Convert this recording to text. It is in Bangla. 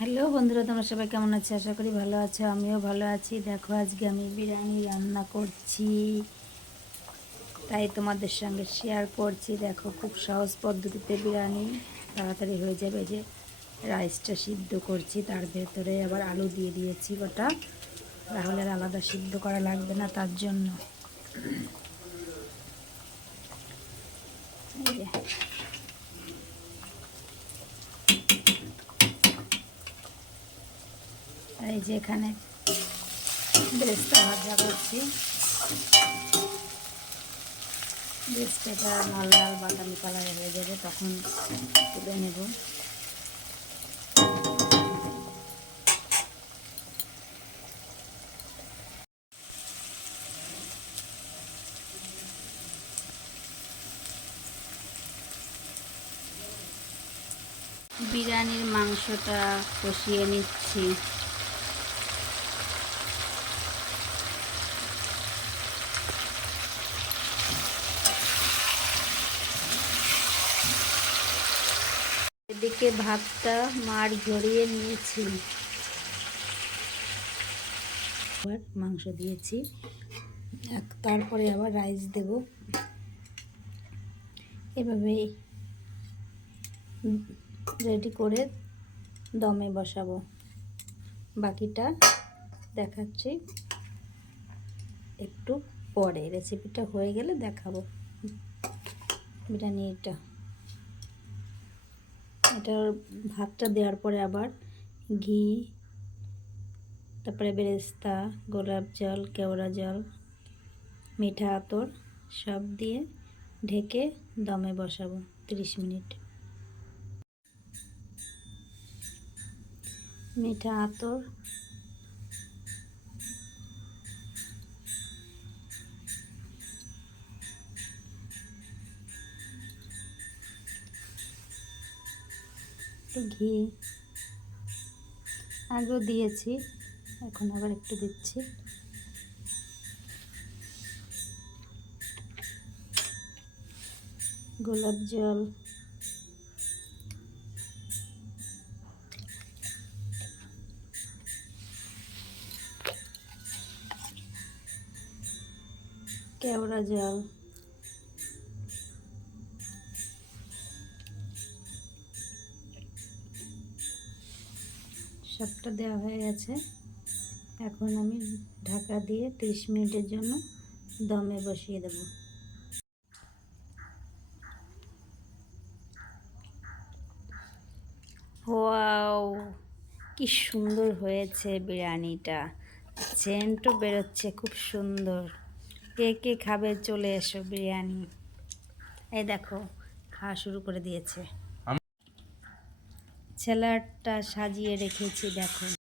হ্যালো বন্ধুরা, তোমরা সবাই কেমন আছো? আশা করি ভালো আছো। আমিও ভালো আছি। দেখো, আজকে আমি বিরিয়ানি রান্না করছি, তাই তোমাদের সঙ্গে শেয়ার করছি। দেখো, খুব সহজ পদ্ধতিতে বিরিয়ানি তাড়াতাড়ি হয়ে যাবে। যে রাইসটা সিদ্ধ করছি, তার ভেতরে আবার আলু দিয়ে দিয়েছি গোটা, তাহলে আর আলাদা সিদ্ধ করা লাগবে না, তার জন্য। এই যে এখানে বেরেস্তা ভাজা করছি। বেরেস্তাটা লাল লাল বাদামি কালার হয়ে যাবে, তখন তুলে নেব। বিরিয়ানির মাংসটা কষিয়ে নিচ্ছি। এদিকে ভাতটা মাড় ঝরিয়ে নিয়েছি, আবার মাংস দিয়েছি, তারপরে আবার রাইস দেব। এভাবে রেডি করে দমে বসাবো। বাকিটা দেখাচ্ছি একটু পরে, রেসিপিটা হয়ে গেলে দেখাবো। বিরিয়ানিটা এটার ভাতটা দেওয়ার পরে আবার ঘি, তারপরে বেরেস্তা, গোলাপ জল, কেওড়া জল, মিঠা আতর সব দিয়ে ঢেকে দমে বসাবো 30 মিনিট। মিঠা আতর, একটু ঘি আগেও দিয়েছি, এখন আবার একটু দিচ্ছি। গোলাপ জল, কেওড়া জল, সবটা দেওয়া হয়ে গেছে। এখন আমি ঢাকা দিয়ে 30 মিনিটের জন্য দমে বসিয়ে দেব। ওয়াও, কি সুন্দর হয়েছে বিরিয়ানিটা! সেন্টও বেরোচ্ছে খুব সুন্দর। কে কে খাবে চলে এসো বিরিয়ানি। এই দেখো, খাওয়া শুরু করে দিয়েছে। স্যালাডটা সাজিয়ে রেখেছি, দেখো।